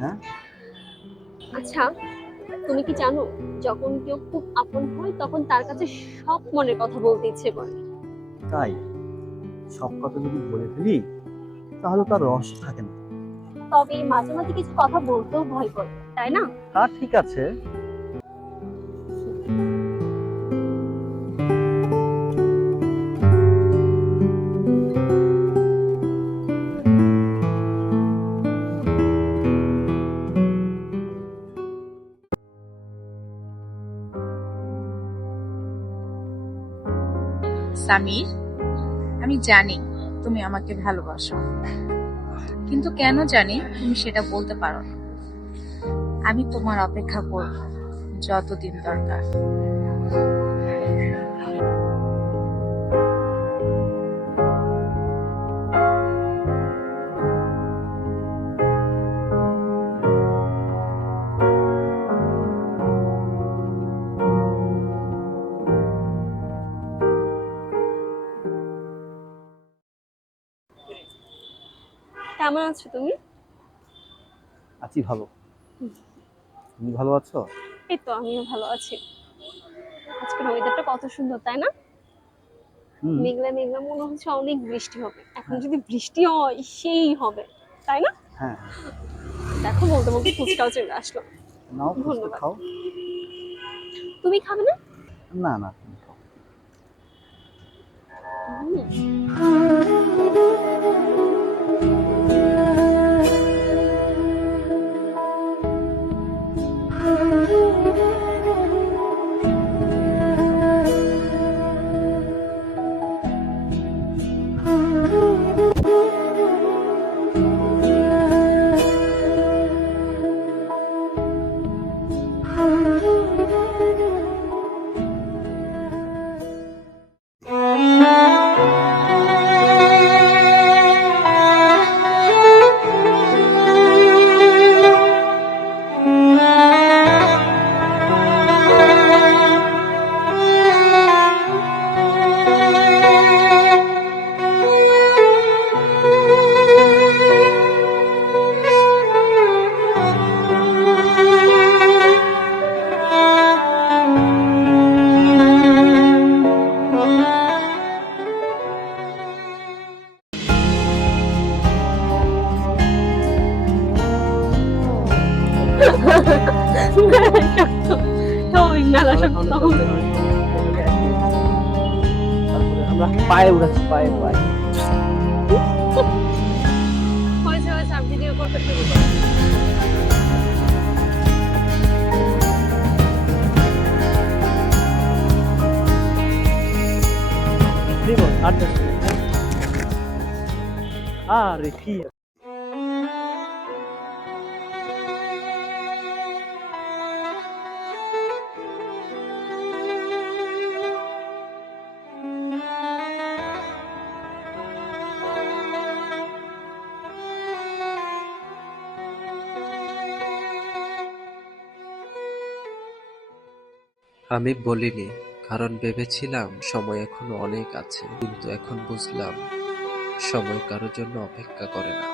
হ্যাঁ, আচ্ছা, তুমি কি জানো, যখন কেউ খুব আপন হয় তখন তার কাছে সব মনের কথা বলতে ইচ্ছে করে। তাই সব কথা যদি বলে ফেলি তাহলে তার রহস্য থাকে না। তবে মাঝে মাঝে কিছু কথা বলতেও ভয় করে, তাই না? তা ঠিক আছে। সামির, আমি জানি তুমি আমাকে ভালোবাসো, কিন্তু কেন জানি তুমি সেটা বলতে পারো না। আমি তোমার অপেক্ষা করব যতদিন দরকার। কেমন আছো তুমি? আছি ভালো। তুমি ভালো আছো? এই তো আমিও ভালো আছি। আজকের ওয়েদারটা কত সুন্দর, তাই না? হুম। মেঘলা মেঘলা, মনে হচ্ছে অনেক বৃষ্টি হবে। এখন হ্যাঁ, যদি বৃষ্টি হয় সেই হবে, তাই না? হ্যাঁ। দেখো, বলতে বলতে ফুচকাও চলে আসলো। নাও ফুচকা ধন্যবাদ। খাও। তুমি খাবে না? না না, তুমি খাও। মেলা শক্ত। তারপরে আমরা পায়ে উড়াচ্ছি, পায়ে পায়ে। হয়েছে হয়েছে, আমি ভিডিও করতে শুরু Primo, adesso. Rekia. আমি বলিনি, কারণ ভেবেছিলাম সময় এখনো অনেক আছে, কিন্তু এখন বুঝলাম সময় কারোর জন্য অপেক্ষা করে না।